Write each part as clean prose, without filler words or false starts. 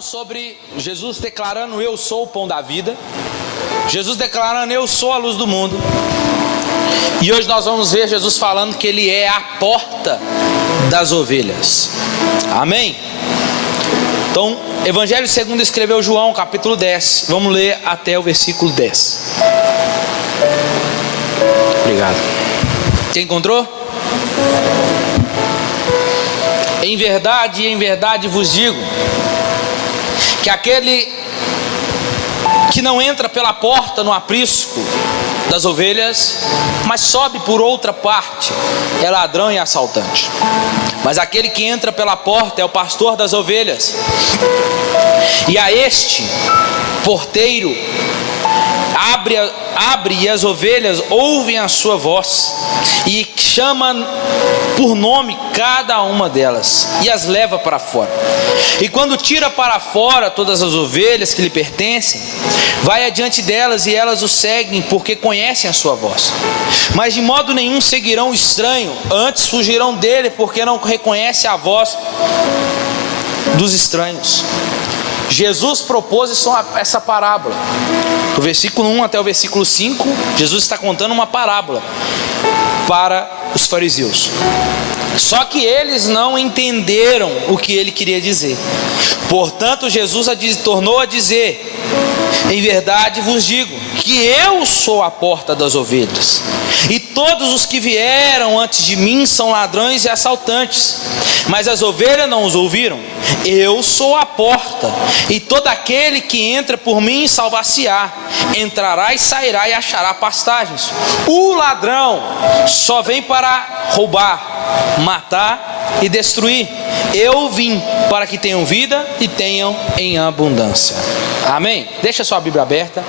falamos sobre Jesus declarando: eu sou o pão da vida. Jesus declarando: eu sou a luz do mundo. E hoje nós vamos ver Jesus falando que Ele é a porta das ovelhas. Amém? Então, Evangelho segundo escreveu João, capítulo 10. Vamos ler até o versículo 10. Obrigado. Quem encontrou? Em verdade vos digo, que aquele que não entra pela porta no aprisco das ovelhas, mas sobe por outra parte, é ladrão e assaltante. Mas aquele que entra pela porta é o pastor das ovelhas. E a este porteiro abre e as ovelhas ouvem a sua voz, e chama por nome cada uma delas, e as leva para fora. E quando tira para fora todas as ovelhas que lhe pertencem, vai adiante delas, e elas o seguem, porque conhecem a sua voz. Mas de modo nenhum seguirão o estranho, antes fugirão dele, porque não reconhece a voz dos estranhos. Jesus propôs essa parábola. Do versículo 1 até o versículo 5, Jesus está contando uma parábola para os fariseus. Só que eles não entenderam o que ele queria dizer. Portanto, Jesus tornou a dizer: em verdade vos digo, que eu sou a porta das ovelhas. E todos os que vieram antes de mim são ladrões e assaltantes, mas as ovelhas não os ouviram. Eu sou a porta, e todo aquele que entra por mim salvar-se-á. Entrará e sairá e achará pastagens. O ladrão só vem para roubar, matar e destruir. Eu vim para que tenham vida e tenham em abundância. Amém? Deixa sua Bíblia aberta.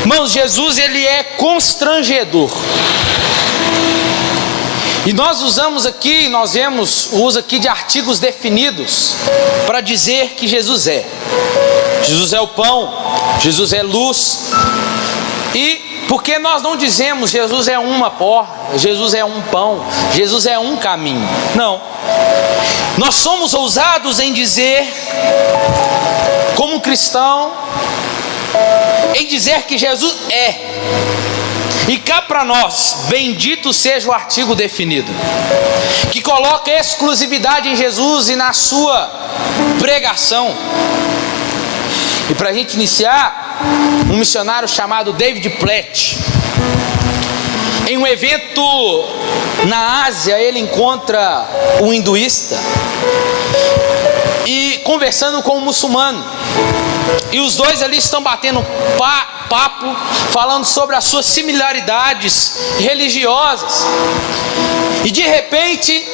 Irmãos, Jesus, ele é constrangedor. E nós usamos aqui, nós vemos o uso aqui de artigos definidos para dizer que Jesus é. Jesus é o pão, Jesus é luz. E por que nós não dizemos Jesus é uma porta, Jesus é um pão, Jesus é um caminho? Não. Nós somos ousados em dizer, como cristão, em dizer que Jesus é. E cá para nós, bendito seja o artigo definido, que coloca exclusividade em Jesus e na sua pregação. E para a gente iniciar, um missionário chamado David Platt, em um evento na Ásia, ele encontra um hinduísta e conversando com um muçulmano. E os dois ali estão batendo papo, falando sobre as suas similaridades religiosas. E de repente,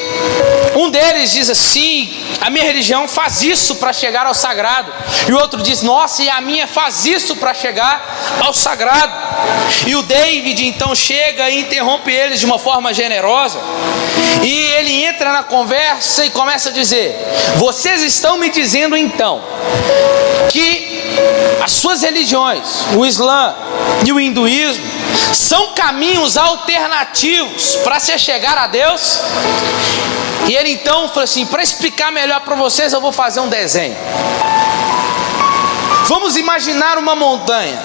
um deles diz assim: a minha religião faz isso para chegar ao sagrado. E o outro diz: nossa, e a minha faz isso para chegar ao sagrado. E o David então chega e interrompe eles de uma forma generosa. E ele entra na conversa e começa a dizer: vocês estão me dizendo então que as suas religiões, o Islã e o hinduísmo, são caminhos alternativos para se chegar a Deus? E ele então falou assim: para explicar melhor para vocês, eu vou fazer um desenho. Vamos imaginar uma montanha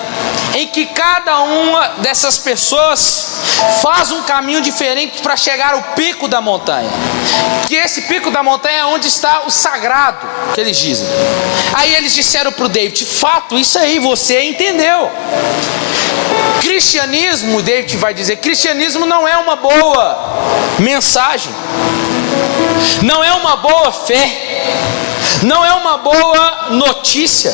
em que cada uma dessas pessoas faz um caminho diferente para chegar ao pico da montanha. Que esse pico da montanha é onde está o sagrado, que eles dizem. Aí eles disseram para o David: fato, isso aí você entendeu. Cristianismo, David vai dizer, cristianismo não é uma boa mensagem, não é uma boa fé, não é uma boa notícia,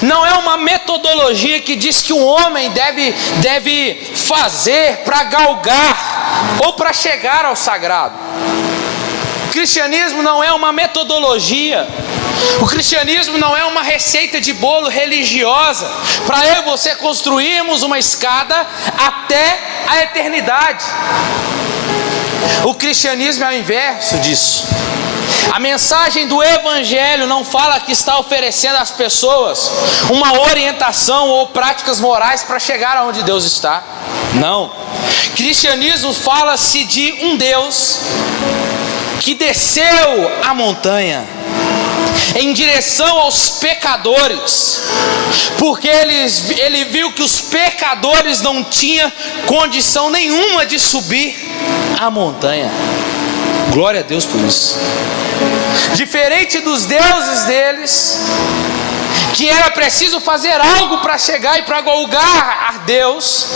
não é uma metodologia que diz que o homem deve fazer para galgar ou para chegar ao sagrado. O cristianismo não é uma metodologia. O cristianismo não é uma receita de bolo religiosa para eu e você construirmos uma escada até a eternidade. O cristianismo é o inverso disso. A mensagem do Evangelho não fala que está oferecendo às pessoas uma orientação ou práticas morais para chegar aonde Deus está. Não. Cristianismo fala-se de um Deus que desceu a montanha, em direção aos pecadores, porque ele viu que os pecadores não tinham condição nenhuma de subir a montanha. Glória a Deus por isso. Diferente dos deuses deles, que era preciso fazer algo para chegar e para galgar a Deus,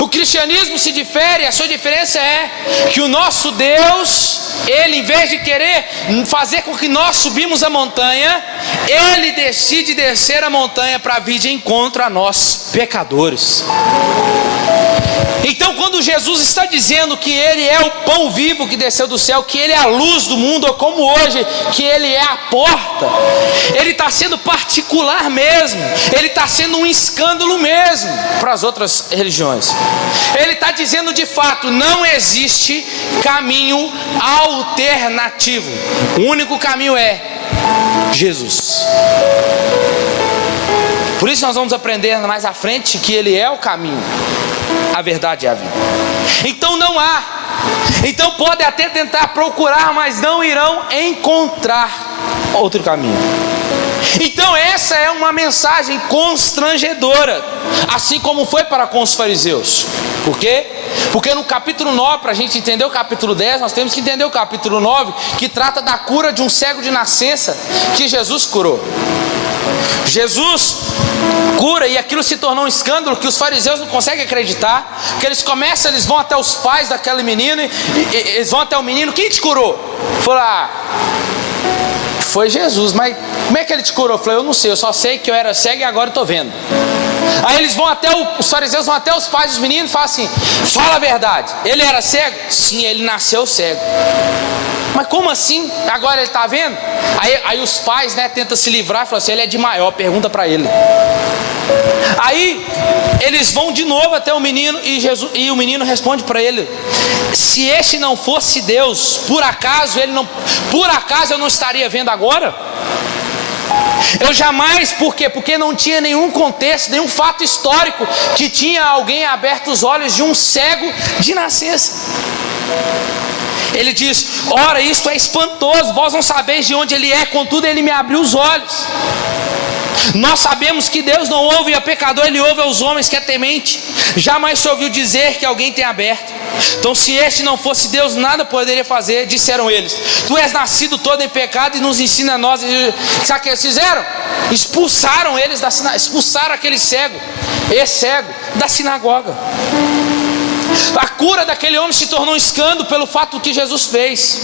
o cristianismo se difere. A sua diferença é que o nosso Deus, Ele, em vez de querer fazer com que nós subimos a montanha, Ele decide descer a montanha para vir de encontro a nós, pecadores. Então, quando Jesus está dizendo que Ele é o pão vivo que desceu do céu, que Ele é a luz do mundo, ou como hoje, que Ele é a porta, Ele está sendo particular mesmo, Ele está sendo um escândalo mesmo para as outras religiões. Ele está dizendo de fato, não existe caminho alternativo, o único caminho é Jesus. Por isso nós vamos aprender mais à frente que Ele é o caminho, a verdade é a vida. Então não há. Então podem até tentar procurar, mas não irão encontrar outro caminho. Então essa é uma mensagem constrangedora, assim como foi para com os fariseus. Por quê? Porque no capítulo 9, para a gente entender o capítulo 10, nós temos que entender o capítulo 9, que trata da cura de um cego de nascença, que Jesus curou. Jesus cura, e aquilo se tornou um escândalo que os fariseus não conseguem acreditar, que eles vão até os pais daquele menino, e eles vão até o menino: quem te curou? Falaram: foi Jesus. Mas como é que ele te curou? Eu falei: eu não sei, eu só sei que eu era cego e agora estou vendo. Aí os fariseus vão até os pais dos meninos e falam assim: fala a verdade, ele era cego? Sim, ele nasceu cego. Mas como assim? Agora ele está vendo? Aí os pais, tentam se livrar e falam assim: ele é de maior, pergunta para ele. Aí eles vão de novo até o menino, e o menino responde para ele: se este não fosse Deus, por acaso eu não estaria vendo agora? Eu jamais, por quê? Porque não tinha nenhum contexto, nenhum fato histórico que tinha alguém aberto os olhos de um cego de nascença. Ele diz: ora, isto é espantoso, vós não sabeis de onde ele é, contudo ele me abriu os olhos. Nós sabemos que Deus não ouve a pecador, Ele ouve aos homens que é temente. Jamais se ouviu dizer que alguém tem aberto. Então se este não fosse Deus, nada poderia fazer. Disseram eles: tu és nascido todo em pecado e nos ensina a nós. Sabe o que eles fizeram? Expulsaram aquele cego, esse cego, da sinagoga. A cura daquele homem se tornou um escândalo pelo fato que Jesus fez.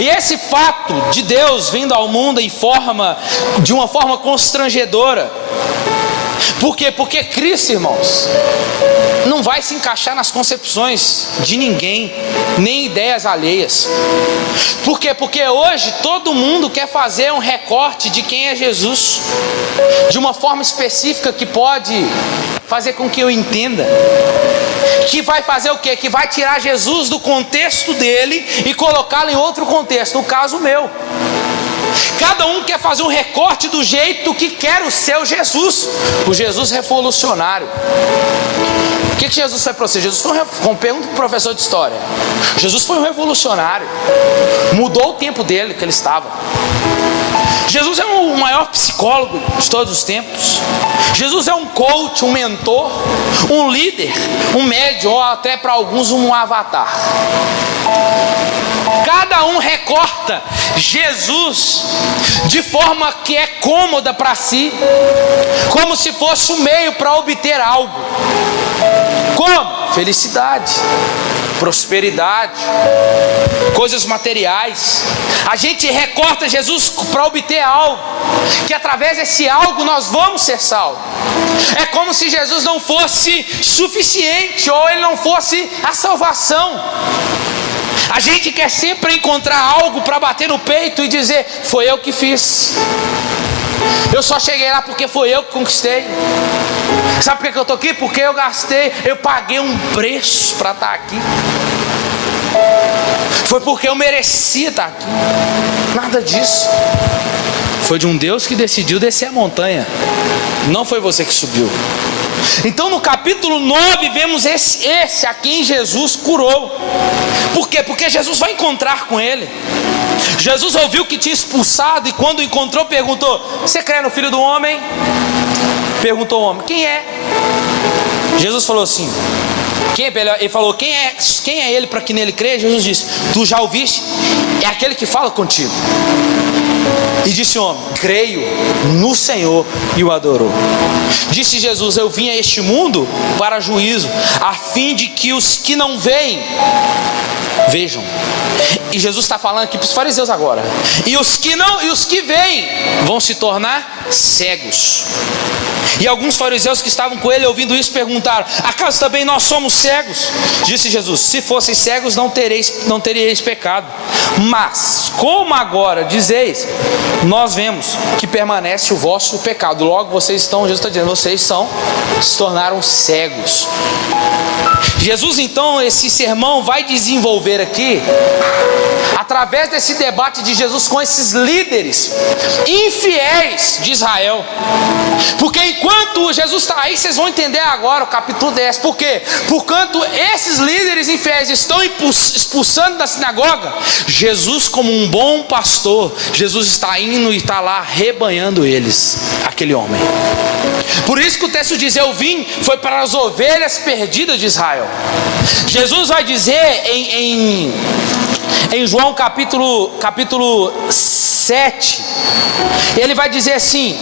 E esse fato de Deus vindo ao mundo de uma forma constrangedora. Por quê? Porque Cristo, irmãos, não vai se encaixar nas concepções de ninguém, nem ideias alheias. Por quê? Porque hoje todo mundo quer fazer um recorte de quem é Jesus, de uma forma específica que pode fazer com que eu entenda. Que vai fazer o quê? Que vai tirar Jesus do contexto dele e colocá-lo em outro contexto, no caso meu. Cada um quer fazer um recorte do jeito que quer o seu Jesus, o Jesus revolucionário. O que Jesus foi para você? Jesus foi pergunta para o professor de história. Jesus foi um revolucionário, mudou o tempo dele que ele estava. Jesus é o maior psicólogo de todos os tempos. Jesus é um coach, um mentor, um líder, um médium, ou até para alguns um avatar. Cada um recorta Jesus de forma que é cômoda para si, como se fosse um meio para obter algo. Como? Felicidade, prosperidade, coisas materiais. A gente recorta Jesus para obter algo, que através desse algo nós vamos ser salvos. É como se Jesus não fosse suficiente, ou ele não fosse a salvação. A gente quer sempre encontrar algo para bater no peito e dizer: foi eu que fiz, eu só cheguei lá porque foi eu que conquistei. Sabe por que eu estou aqui? Porque eu paguei um preço para estar aqui. Foi porque eu merecia estar aqui. Nada disso. Foi de um Deus que decidiu descer a montanha. Não foi você que subiu. Então no capítulo 9 vemos esse a quem Jesus curou. Por quê? Porque Jesus vai encontrar com ele. Jesus ouviu que tinha expulsado, e quando o encontrou perguntou: você crê no Filho do Homem? Perguntou o homem: quem é? Jesus falou assim, ele falou: quem é ele para que nele crê? Jesus disse: tu já ouviste? É aquele que fala contigo. E disse o homem: creio no Senhor, e o adorou. Disse Jesus: eu vim a este mundo para juízo, a fim de que os que não veem vejam. E Jesus está falando aqui para os fariseus agora. E os que veem vão se tornar cegos. E alguns fariseus que estavam com ele ouvindo isso perguntaram: acaso também nós somos cegos? Disse Jesus: se fossem cegos não teríeis pecado. Mas como agora dizeis, nós vemos que permanece o vosso pecado. Logo vocês estão, Jesus está dizendo, se tornaram cegos. Jesus então, esse sermão vai desenvolver aqui, através desse debate de Jesus com esses líderes infiéis de Israel. Porque enquanto Jesus está aí, vocês vão entender agora o capítulo 10. Por quê? Porquanto esses líderes infiéis estão expulsando da sinagoga, Jesus, como um bom pastor, Jesus está indo e está lá rebanhando eles, aquele homem. Por isso que o texto diz: eu vim, foi para as ovelhas perdidas de Israel. Jesus vai dizer em João capítulo 7, ele vai dizer assim: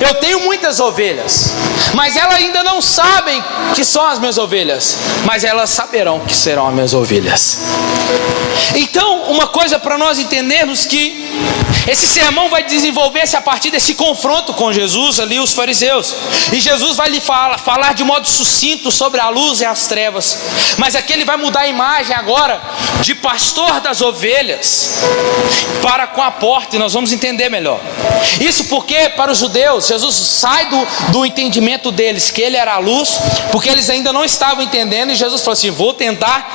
eu tenho muitas ovelhas, mas elas ainda não sabem que são as minhas ovelhas, mas elas saberão que serão as minhas ovelhas. Então, uma coisa para nós entendermos, que esse sermão vai desenvolver-se a partir desse confronto com Jesus ali, os fariseus. E Jesus vai lhe falar de modo sucinto sobre a luz e as trevas. Mas aqui ele vai mudar a imagem agora de pastor das ovelhas para com a porta, e nós vamos entender melhor. Isso porque para os judeus, Jesus sai do entendimento deles que ele era a luz, porque eles ainda não estavam entendendo, e Jesus falou assim: vou tentar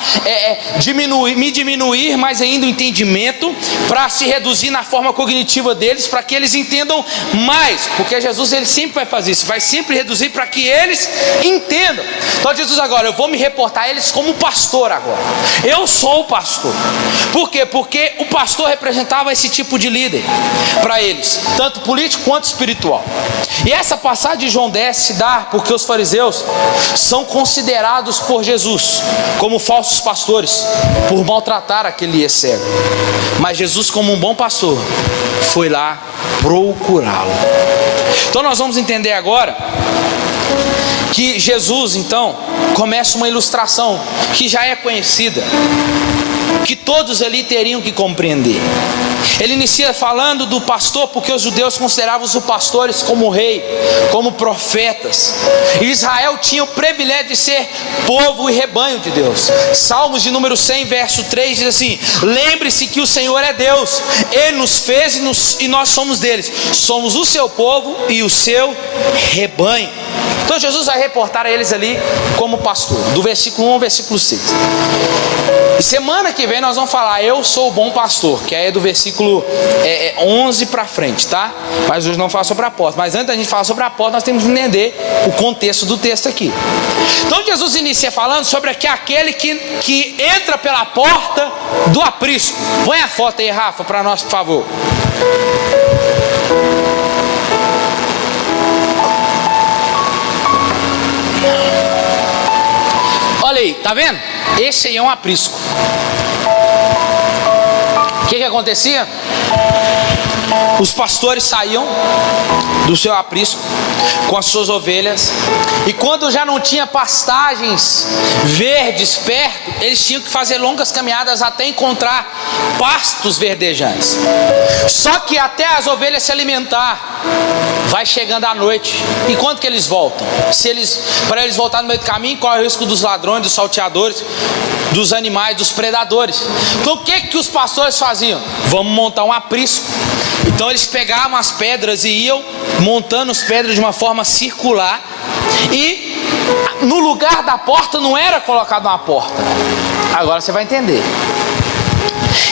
me diminuir mais ainda o entendimento, para se reduzir na forma cognitiva deles, para que eles entendam mais, porque Jesus ele sempre vai fazer isso, vai sempre reduzir para que eles entendam. Então Jesus agora: eu vou me reportar a eles como pastor agora. Eu sou o pastor. Por quê? Porque o pastor representava esse tipo de líder para eles, tanto político quanto espiritual. E essa passagem de João 10 se dá porque os fariseus são considerados por Jesus como falsos pastores, por maltratar aquele cego. Mas Jesus, como um bom pastor, foi lá procurá-lo. Então nós vamos entender agora que Jesus então começa uma ilustração que já é conhecida, que todos ali teriam que compreender. Ele inicia falando do pastor, porque os judeus consideravam os pastores como rei, como profetas. E Israel tinha o privilégio de ser povo e rebanho de Deus. Salmos de número 100, verso 3 diz assim: lembre-se que o Senhor é Deus, Ele nos fez e nós somos deles. Somos o seu povo e o seu rebanho. Então Jesus vai reportar a eles ali como pastor, do versículo 1 ao versículo 6. E semana que vem nós vamos falar: eu sou o bom pastor, que aí é do versículo 11 para frente, tá? Mas hoje não fala sobre a porta. Mas antes da gente falar sobre a porta, nós temos que entender o contexto do texto aqui. Então Jesus inicia falando sobre aquele que entra pela porta do aprisco. Põe a foto aí, Rafa, para nós, por favor. Olha aí, tá vendo? Esse aí é um aprisco. O que acontecia? Os pastores saíam do seu aprisco com as suas ovelhas, e quando já não tinha pastagens verdes perto, eles tinham que fazer longas caminhadas até encontrar pastos verdejantes. Só que até as ovelhas se alimentar, vai chegando a noite. E quando que eles voltam? Para eles voltar no meio do caminho, corre o risco dos ladrões, dos salteadores, dos animais, dos predadores. Então o que os pastores faziam? Vamos montar um aprisco. Então eles pegavam as pedras e iam montando as pedras de uma forma circular, e no lugar da porta não era colocado uma porta. Agora você vai entender.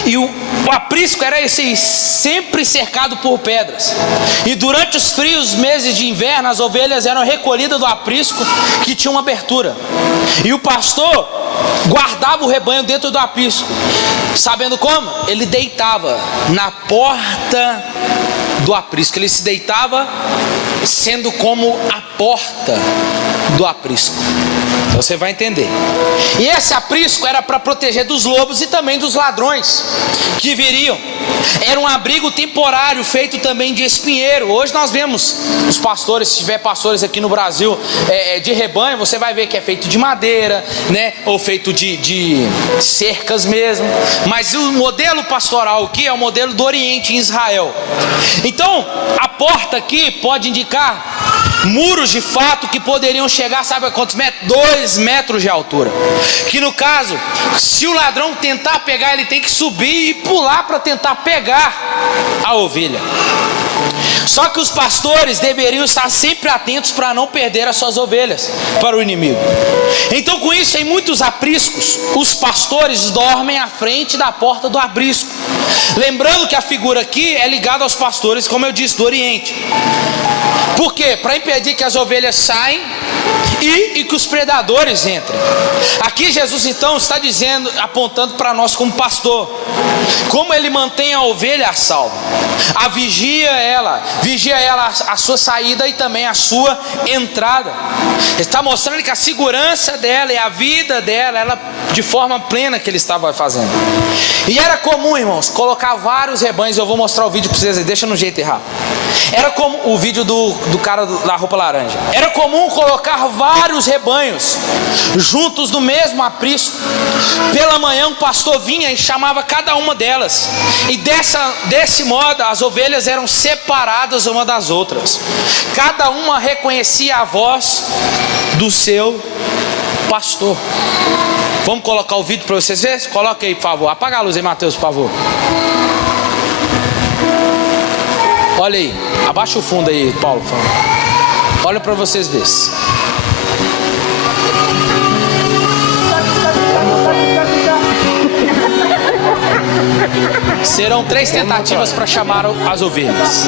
E o aprisco era esse, sempre cercado por pedras. E durante os frios meses de inverno, as ovelhas eram recolhidas do aprisco, que tinha uma abertura. E o pastor guardava o rebanho dentro do aprisco. Sabendo como? Ele deitava na porta do aprisco. Ele se deitava sendo como a porta do aprisco. Então você vai entender. E esse aprisco era para proteger dos lobos e também dos ladrões que viriam. Era um abrigo temporário, feito também de espinheiro. Hoje nós vemos os pastores, se tiver pastores aqui no Brasil de rebanho, você vai ver que é feito de madeira, né? Ou feito de cercas mesmo. Mas o modelo pastoral aqui é o modelo do Oriente, em Israel. Então a porta aqui pode indicar muros de fato que poderiam chegar, sabe a quantos metros? 2 metros de altura. Que no caso, se o ladrão tentar pegar, ele tem que subir e pular para tentar pegar a ovelha. Só que os pastores deveriam estar sempre atentos para não perder as suas ovelhas para o inimigo. Então, com isso, em muitos apriscos, os pastores dormem à frente da porta do aprisco. Lembrando que a figura aqui é ligada aos pastores, como eu disse, do Oriente. Por quê? Para impedir que as ovelhas saiam e que os predadores entrem. Aqui Jesus então está dizendo, apontando para nós como pastor, como ele mantém a ovelha a salvo. Vigia ela a sua saída e também a sua entrada. Ele está mostrando que a segurança dela e a vida dela, ela de forma plena que ele estava fazendo. E era comum, irmãos, colocar vários rebanhos. Eu vou mostrar o vídeo para vocês, deixa no jeito errado. Era como o vídeo do cara da roupa laranja. Era comum colocar vários rebanhos juntos no mesmo aprisco. Pela manhã o pastor vinha e chamava cada uma delas. E desse modo as ovelhas eram separadas uma das outras. Cada uma reconhecia a voz do seu pastor. Vamos colocar o vídeo para vocês verem? Coloca aí, por favor. Apaga a luz aí, Mateus, por favor. Olha aí, abaixa o fundo aí, Paulo. Olha para vocês verem. Serão 3 tentativas para chamar as ovelhas.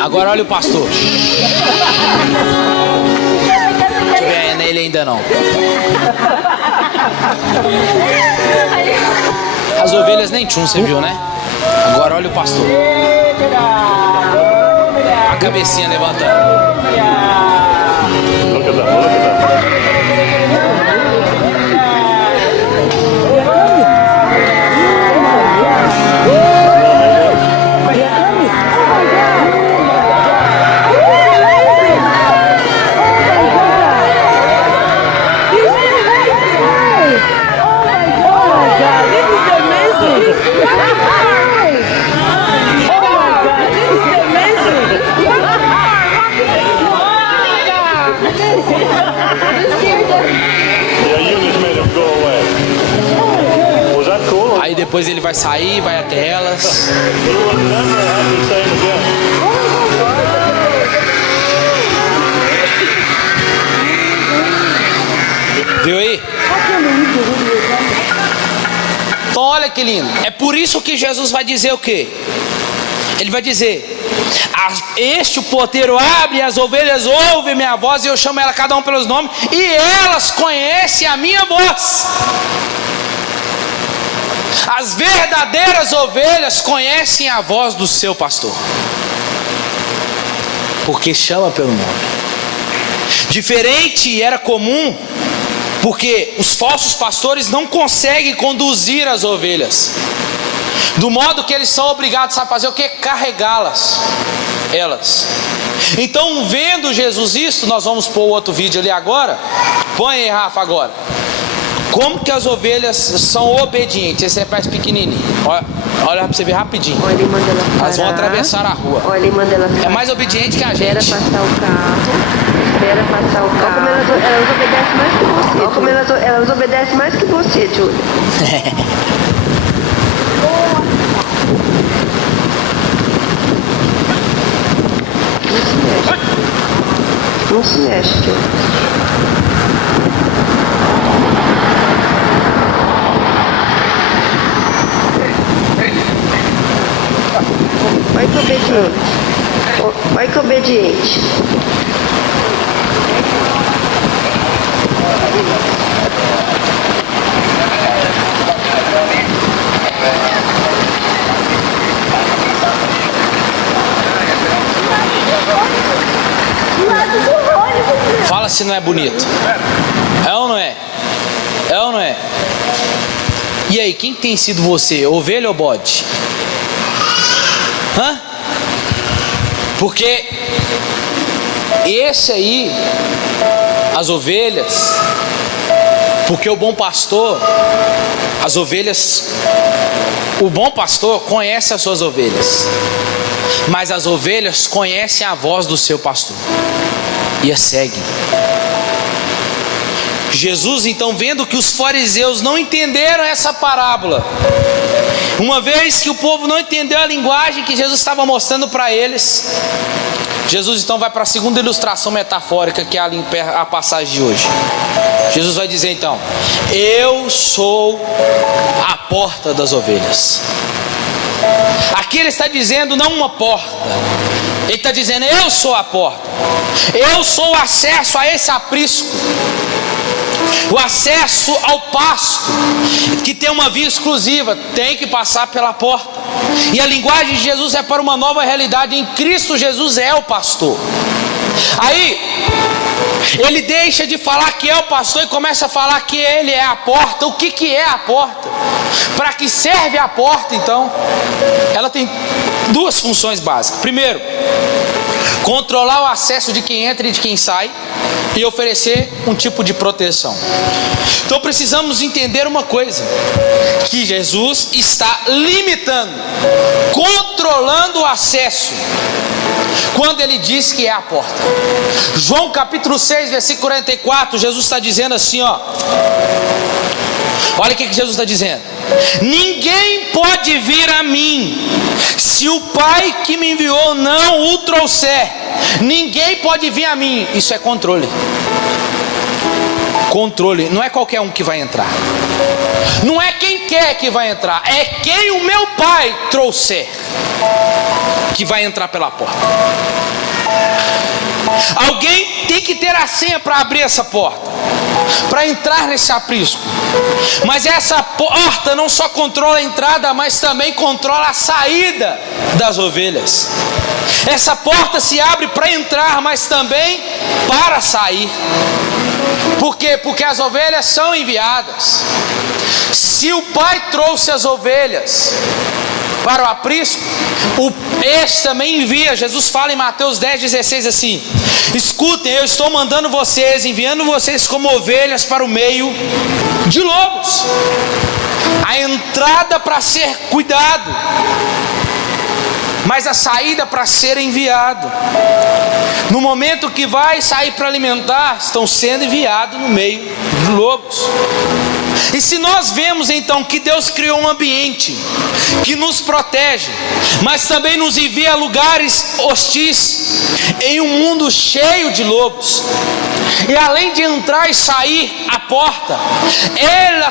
Agora olha o pastor. Deixa eu ver nele ainda não. As ovelhas nem tchum, você viu, né? Agora olha o pastor. A cabecinha levantando. Aí depois ele vai sair, vai até elas. Viu aí? Então olha que lindo. É por isso que Jesus vai dizer o quê? Ele vai dizer: este o porteiro abre, as ovelhas ouvem minha voz, e eu chamo ela cada um pelos nomes, e elas conhecem a minha voz. As verdadeiras ovelhas conhecem a voz do seu pastor, porque chama pelo nome. Diferente era comum, porque os falsos pastores não conseguem conduzir as ovelhas, do modo que eles são obrigados a fazer o que? Carregá-las, elas. Então, vendo Jesus isso, nós vamos pôr o outro vídeo ali agora. Põe aí, Rafa, agora. Como que as ovelhas são obedientes? Esse é mais pequenininho. Olha para você ver rapidinho. Olha, ele manda ela parar. Elas vão atravessar a rua. Olha, ele manda ela parar. É mais obediente que a gente. Espera passar o carro. Espera passar o carro. Olha como elas obedecem mais que você. Olha como elas obedecem mais que você, Júlia. Não se mexe, Júlia. Olha que obediente. Olha que obediente. Fala se não é bonito. É ou não é? É ou não é? E aí, quem tem sido você? Ovelha ou bode? Hã? Porque esse aí, as ovelhas, porque o bom pastor, as ovelhas, o bom pastor conhece as suas ovelhas, mas as ovelhas conhecem a voz do seu pastor e a seguem. Jesus, então, vendo que os fariseus não entenderam essa parábola, uma vez que o povo não entendeu a linguagem que Jesus estava mostrando para eles, Jesus então vai para a segunda ilustração metafórica, que é a passagem de hoje. Jesus vai dizer então: eu sou a porta das ovelhas. Aqui ele está dizendo não uma porta, ele está dizendo eu sou a porta, eu sou o acesso a esse aprisco, o acesso ao pasto, que tem uma via exclusiva, tem que passar pela porta. E a linguagem de Jesus é para uma nova realidade. Em Cristo Jesus é o pastor. Aí ele deixa de falar que é o pastor e começa a falar que ele é a porta. O que é a porta? Para que serve a porta então? Ela tem duas funções básicas. Primeiro, controlar o acesso de quem entra e de quem sai, e oferecer um tipo de proteção. Então precisamos entender uma coisa, que Jesus está limitando, controlando o acesso, quando ele diz que é a porta. João capítulo 6, versículo 44, Jesus está dizendo assim, ó. Olha o que Jesus está dizendo: ninguém pode vir a mim se o Pai que me enviou não o trouxer. Ninguém pode vir a mim. Isso é controle. Controle. Não é qualquer um que vai entrar. Não é quem quer que vai entrar. É quem o meu Pai trouxer que vai entrar pela porta. Alguém tem que ter a senha para abrir essa porta, para entrar nesse aprisco. Mas essa porta não só controla a entrada, mas também controla a saída das ovelhas. Essa porta se abre para entrar, mas também para sair. Por quê? Porque as ovelhas são enviadas. Se o Pai trouxe as ovelhas para o aprisco, este também envia. Jesus fala em Mateus 10,16 assim: escutem, eu estou mandando vocês, enviando vocês como ovelhas para o meio de lobos. A entrada para ser cuidado, mas a saída para ser enviado. No momento que vai sair para alimentar, estão sendo enviados no meio de lobos. E se nós vemos então que Deus criou um ambiente que nos protege, mas também nos envia a lugares hostis, em um mundo cheio de lobos, e além de entrar e sair a porta, ela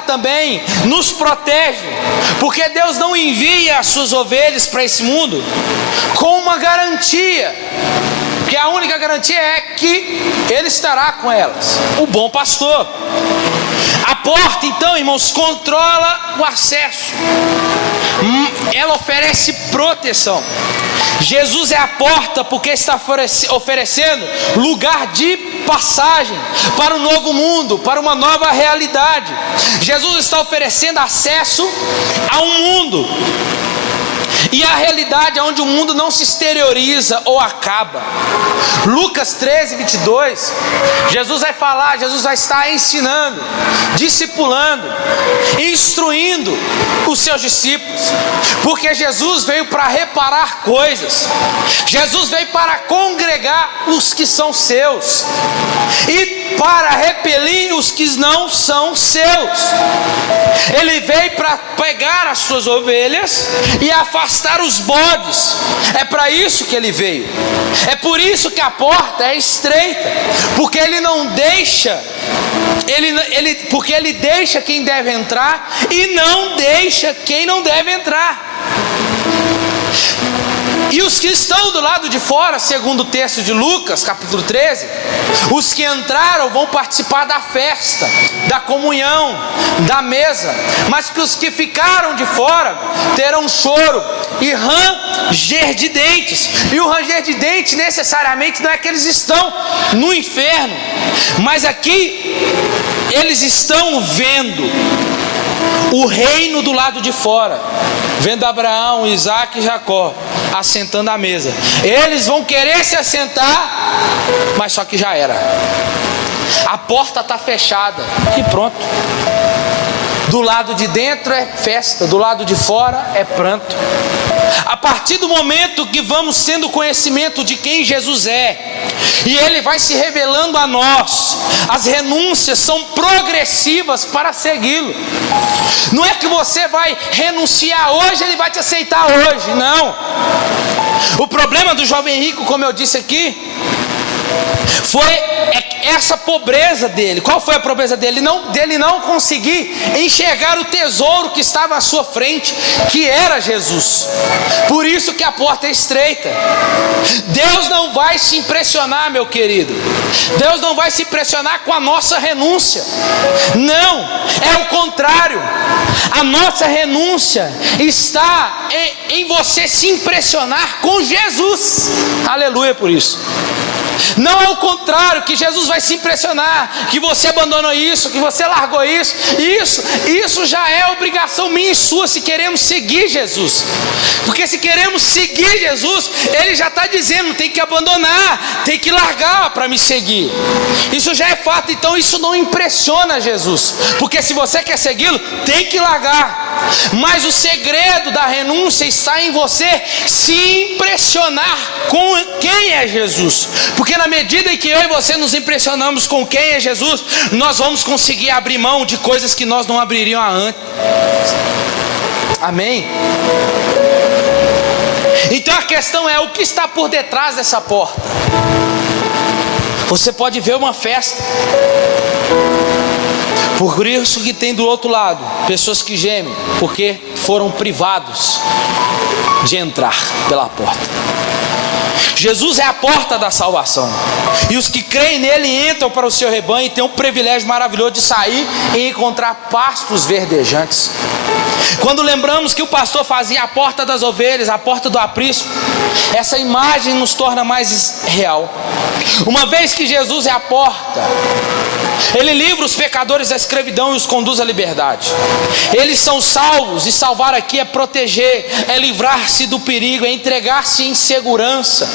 também nos protege, porque Deus não envia as suas ovelhas para esse mundo com uma garantia, que a única garantia é que Ele estará com elas, o bom pastor. A porta então, irmãos, controla o acesso, ela oferece proteção. Jesus é a porta porque está oferecendo lugar de passagem para um novo mundo, para uma nova realidade. Jesus está oferecendo acesso a um mundo E a realidade é onde o mundo não se exterioriza ou acaba. Lucas 13, 22, Jesus vai falar, Jesus vai estar ensinando, discipulando, instruindo os seus discípulos, porque Jesus veio para reparar coisas, Jesus veio para congregar os que são seus e para repelir os que não são seus. Ele veio para pegar as suas ovelhas e afastar os bodes. É para isso que ele veio. É por isso que a porta é estreita, porque ele não deixa, porque ele deixa quem deve entrar e não deixa quem não deve entrar. E os que estão do lado de fora, segundo o texto de Lucas, capítulo 13, os que entraram vão participar da festa, da comunhão, da mesa, mas que os que ficaram de fora terão choro e ranger de dentes. E o ranger de dentes necessariamente não é que eles estão no inferno, mas aqui eles estão vendo o reino do lado de fora, vendo Abraão, Isaac e Jacó assentando à mesa. Eles vão querer se assentar, mas só que já era. A porta está fechada e pronto. Do lado de dentro é festa, do lado de fora é pranto. A partir do momento que vamos tendo conhecimento de quem Jesus é, e Ele vai se revelando a nós, as renúncias são progressivas para segui-lo. Não é que você vai renunciar hoje, Ele vai te aceitar hoje, não. O problema do jovem rico, como eu disse aqui, foi essa pobreza dele. Qual foi a pobreza dele? Dele não conseguir enxergar o tesouro que estava à sua frente, que era Jesus. Por isso que a porta é estreita. Deus não vai se impressionar, meu querido. Deus não vai se impressionar com a nossa renúncia. Não, é o contrário. A nossa renúncia está em você se impressionar com Jesus. Aleluia por isso. Não é o contrário, que Jesus vai se impressionar, que você abandonou isso, que você largou isso. Isso já é obrigação minha e sua, se queremos seguir Jesus. Porque se queremos seguir Jesus, Ele já está dizendo, tem que abandonar, tem que largar para me seguir. Isso já é fato, então isso não impressiona Jesus, porque se você quer segui-lo, tem que largar. Mas o segredo da renúncia está em você se impressionar com quem é Jesus. Porque na medida em que eu e você nos impressionamos com quem é Jesus, nós vamos conseguir abrir mão de coisas que nós não abririam antes. Amém? Então a questão é, o que está por detrás dessa porta? Você pode ver uma festa, por isso que tem do outro lado pessoas que gemem, porque foram privados de entrar pela porta. Jesus é a porta da salvação, e os que creem nele entram para o seu rebanho e têm um privilégio maravilhoso de sair e encontrar pastos verdejantes. Quando lembramos que o pastor fazia a porta das ovelhas, a porta do aprisco, essa imagem nos torna mais real. Uma vez que Jesus é a porta, Ele livra os pecadores da escravidão e os conduz à liberdade. Eles são salvos, e salvar aqui é proteger, é livrar-se do perigo, é entregar-se em segurança.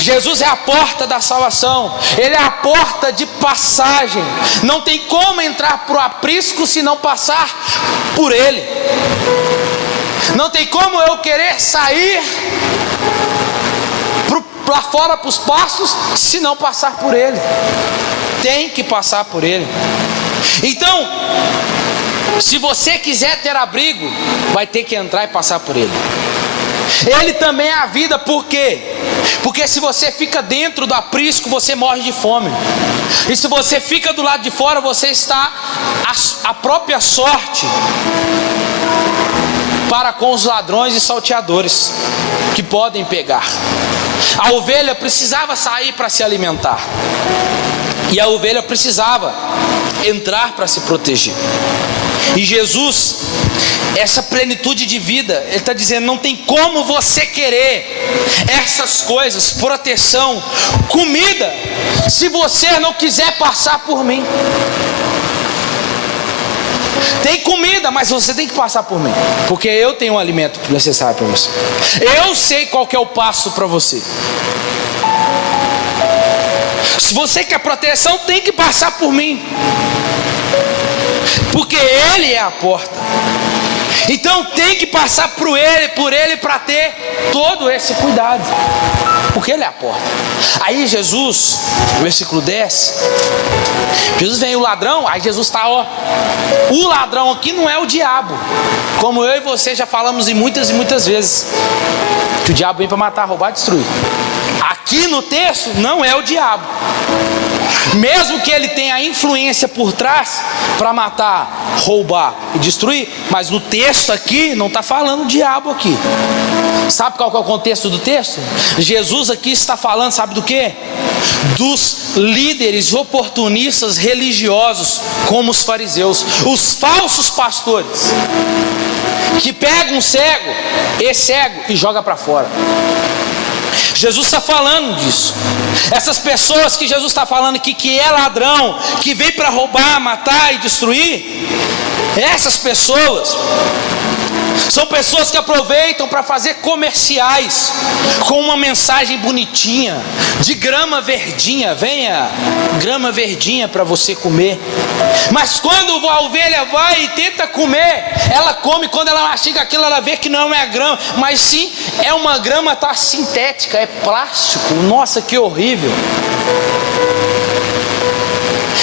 Jesus é a porta da salvação, Ele é a porta de passagem. Não tem como entrar para o aprisco se não passar por Ele. Não tem como eu querer sair lá fora para os pastos se não passar por Ele. Tem que passar por Ele. Então, se você quiser ter abrigo, vai ter que entrar e passar por Ele. Ele também é a vida, por quê? Porque se você fica dentro do aprisco, você morre de fome. E se você fica do lado de fora, você está à própria sorte para com os ladrões e salteadores que podem pegar. A ovelha precisava sair para se alimentar, e a ovelha precisava entrar para se proteger. E Jesus, essa plenitude de vida, Ele está dizendo, não tem como você querer essas coisas, proteção, comida, se você não quiser passar por mim. Tem comida, mas você tem que passar por mim, porque eu tenho um alimento necessário para você. Eu sei qual que é o passo para você. Se você quer proteção, tem que passar por mim, porque Ele é a porta. Então tem que passar por Ele para ter todo esse cuidado, porque Ele é a porta. Aí Jesus, versículo 10, Jesus vem o ladrão, aí Jesus está, o ladrão aqui não é o diabo, como eu e você já falamos muitas e muitas vezes, que o diabo vem para matar, roubar, destruir. Aqui no texto não é o diabo, mesmo que ele tenha a influência por trás para matar, roubar e destruir, mas no texto aqui não está falando diabo aqui. Sabe qual que é o contexto do texto? Jesus aqui está falando, sabe do que? Dos líderes oportunistas religiosos, como os fariseus, os falsos pastores, que pegam um cego, esse cego, e joga para fora. Jesus está falando disso. Essas pessoas que Jesus está falando aqui, que é ladrão, que vem para roubar, matar e destruir, essas pessoas são pessoas que aproveitam para fazer comerciais com uma mensagem bonitinha, de grama verdinha, venha grama verdinha para você comer. Mas quando a ovelha vai e tenta comer, ela come, quando ela mastiga aquilo, ela vê que não é grama, mas sim é uma grama sintética, é plástico. Nossa, que horrível.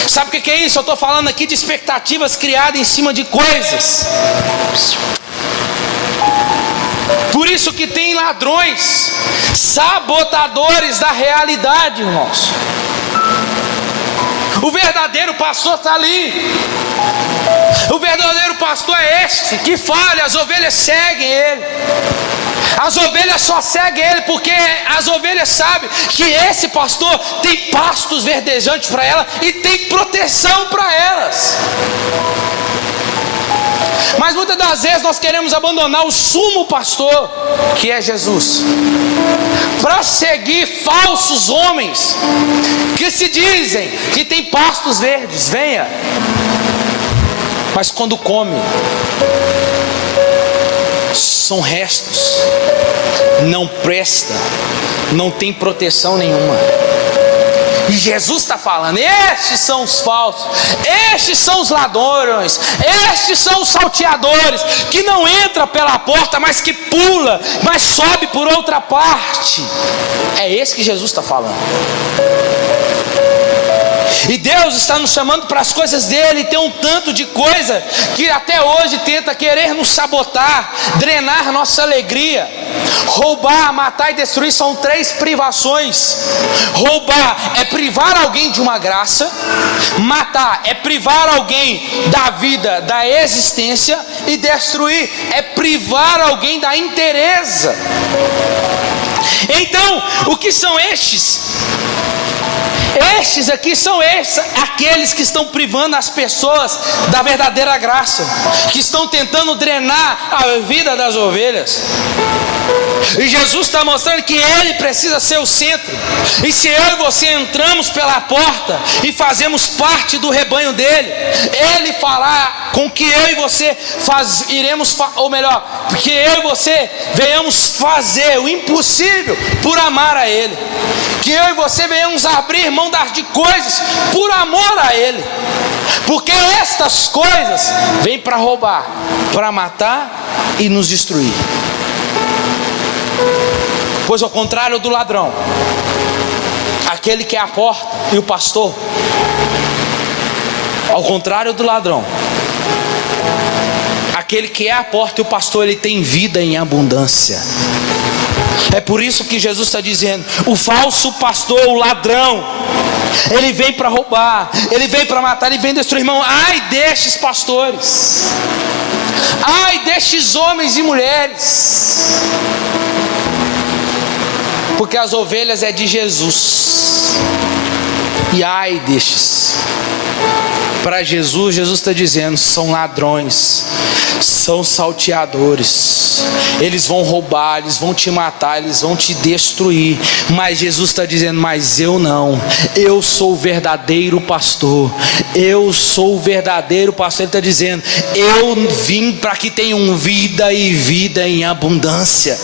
Sabe o que é isso? Eu estou falando aqui de expectativas criadas em cima de coisas. Por isso que tem ladrões, sabotadores da realidade, irmãos. O verdadeiro pastor está ali. O verdadeiro pastor é este que fala, as ovelhas seguem ele. As ovelhas só seguem ele porque as ovelhas sabem que esse pastor tem pastos verdejantes para elas e tem proteção para elas. Mas muitas das vezes nós queremos abandonar o sumo pastor, que é Jesus, para seguir falsos homens que se dizem que tem pastos verdes. Venha, mas quando come, são restos, não presta, não tem proteção nenhuma. E Jesus está falando, estes são os falsos, estes são os ladrões, estes são os salteadores, que não entra pela porta, mas que pula, mas sobe por outra parte. É esse que Jesus está falando. E Deus está nos chamando para as coisas dele. E tem um tanto de coisa que até hoje tenta querer nos sabotar, drenar nossa alegria. Roubar, matar e destruir são 3 privações. Roubar é privar alguém de uma graça, matar é privar alguém da vida, da existência, e destruir é privar alguém da inteireza. Então, o que são estes? Estes aqui são aqueles que estão privando as pessoas da verdadeira graça, que estão tentando drenar a vida das ovelhas. E Jesus está mostrando que Ele precisa ser o centro. E se eu e você entramos pela porta e fazemos parte do rebanho dele, Ele fará com que eu e você que eu e você venhamos fazer o impossível por amar a Ele. Que eu e você venhamos abrir mão de coisas por amor a Ele. Porque estas coisas vêm para roubar, para matar e nos destruir. Pois ao contrário do ladrão, aquele que é a porta e o pastor, ao contrário do ladrão, aquele que é a porta e o pastor, ele tem vida em abundância. É por isso que Jesus está dizendo, o falso pastor, o ladrão, ele vem para roubar, ele vem para matar, ele vem destruir. Irmão, ai destes pastores, ai destes homens e mulheres, porque as ovelhas é de Jesus. E ai destes Para Jesus, Jesus está dizendo: são ladrões, são salteadores, eles vão roubar, eles vão te matar, eles vão te destruir. Mas Jesus está dizendo: mas eu não, eu sou o verdadeiro pastor, eu sou o verdadeiro pastor. Ele está dizendo: eu vim para que tenham vida e vida em abundância.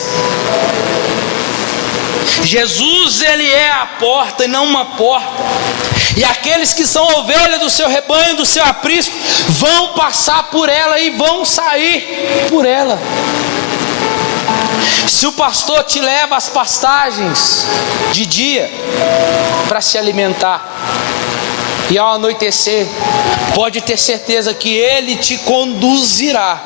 Jesus, ele é a porta e não uma porta, e aqueles que são ovelhas do seu rebanho, do seu aprisco, vão passar por ela e vão sair por ela. Se o pastor te leva às pastagens de dia para se alimentar, e ao anoitecer, pode ter certeza que ele te conduzirá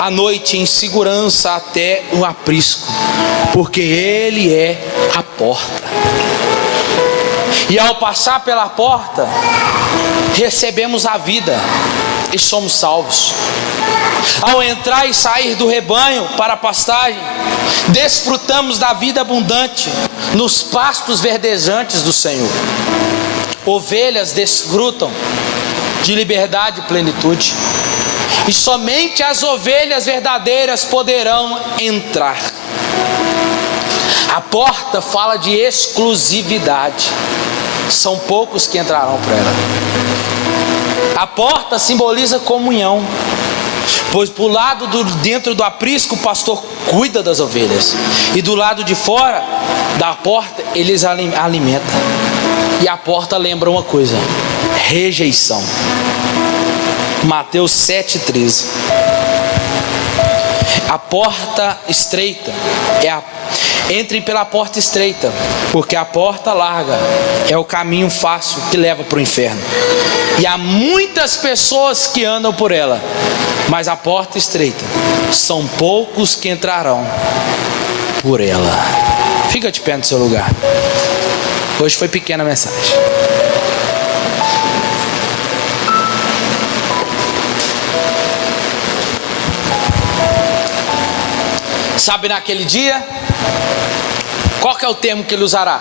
à noite em segurança até o aprisco, porque ele é a porta. E ao passar pela porta, recebemos a vida e somos salvos. Ao entrar e sair do rebanho para a pastagem, desfrutamos da vida abundante nos pastos verdejantes do Senhor. Ovelhas desfrutam de liberdade e plenitude, e somente as ovelhas verdadeiras poderão entrar. A porta fala de exclusividade, são poucos que entrarão por ela. A porta simboliza comunhão, pois por lado dentro do aprisco o pastor cuida das ovelhas, e do lado de fora da porta eles alimentam. E a porta lembra uma coisa: rejeição. Mateus 7,13. A porta estreita entrem pela porta estreita, porque a porta larga é o caminho fácil que leva para o inferno, e há muitas pessoas que andam por ela. Mas a porta estreita, são poucos que entrarão por ela. Fica de pé no seu lugar. Hoje foi pequena a mensagem. Sabe, naquele dia, qual que é o termo que ele usará?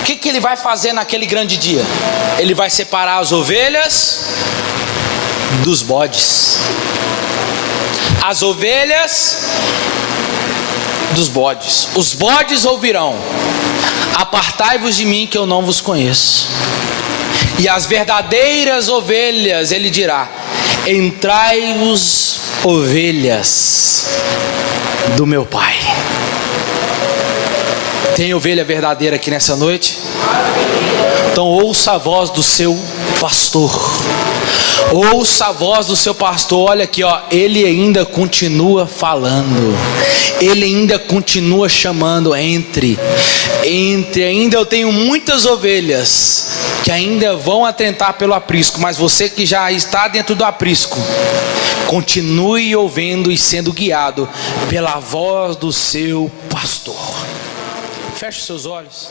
O que ele vai fazer naquele grande dia? Ele vai separar as ovelhas dos bodes, as ovelhas dos bodes. Os bodes ouvirão: apartai-vos de mim, que eu não vos conheço. E as verdadeiras ovelhas, ele dirá: entrai-vos, ovelhas do meu Pai. Tem ovelha verdadeira aqui nessa noite? Então ouça a voz do seu pastor. Ouça a voz do seu pastor. Olha aqui, ó, ele ainda continua falando, ele ainda continua chamando: entre, ainda eu tenho muitas ovelhas que ainda vão atentar pelo aprisco, mas você que já está dentro do aprisco, continue ouvindo e sendo guiado pela voz do seu pastor. Feche os seus olhos.